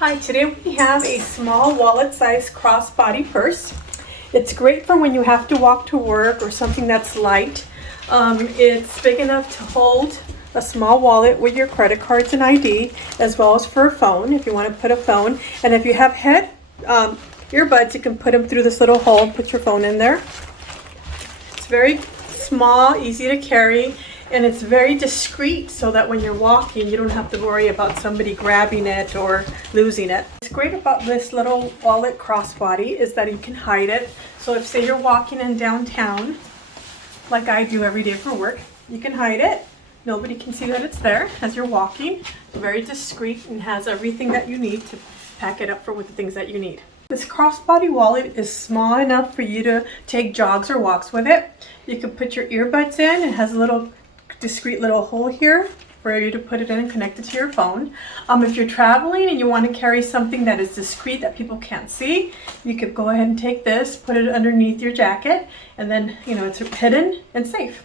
Hi, today we have a small wallet-sized crossbody purse. It's great for when you have to walk to work or something that's light. It's big enough to hold a small wallet with your credit cards and ID, as well as for a phone if you want to put a phone. And if you have earbuds, you can put them through this little hole and put your phone in there. It's very small, easy to carry, and it's very discreet so that when you're walking you don't have to worry about somebody grabbing it or losing it. What's great about this little wallet crossbody is that you can hide it. So if, say, you're walking in downtown like I do every day for work, you can hide it. Nobody can see that it's there as you're walking. It's very discreet and has everything that you need to pack it up with the things that you need. This crossbody wallet is small enough for you to take jogs or walks with it. You can put your earbuds in. It has a little discreet little hole here for you to put it in and connect it to your phone. If you're traveling and you want to carry something that is discreet that people can't see, you could go ahead and take this, put it underneath your jacket, and then it's hidden and safe.